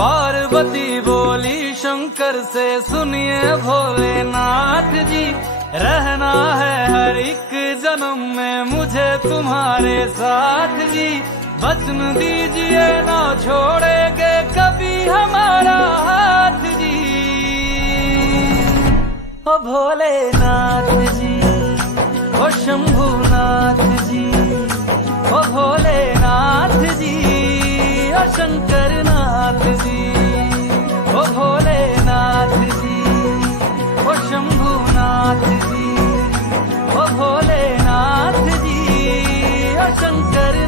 पार्वती बोली शंकर से, सुनिए भोलेनाथ जी, रहना है हर एक जन्म में मुझे तुम्हारे साथ जी। वचन दीजिए ना छोड़ेंगे कभी हमारा हाथ जी। ओ भोलेनाथ जी, ओ शंभुनाथ जी, ओ भोलेनाथ जी, ओ शंकरनाथ जी, ओ भोलेनाथ जी, ओ शंभुनाथ जी, ओ भोलेनाथ जी, ओ शंकर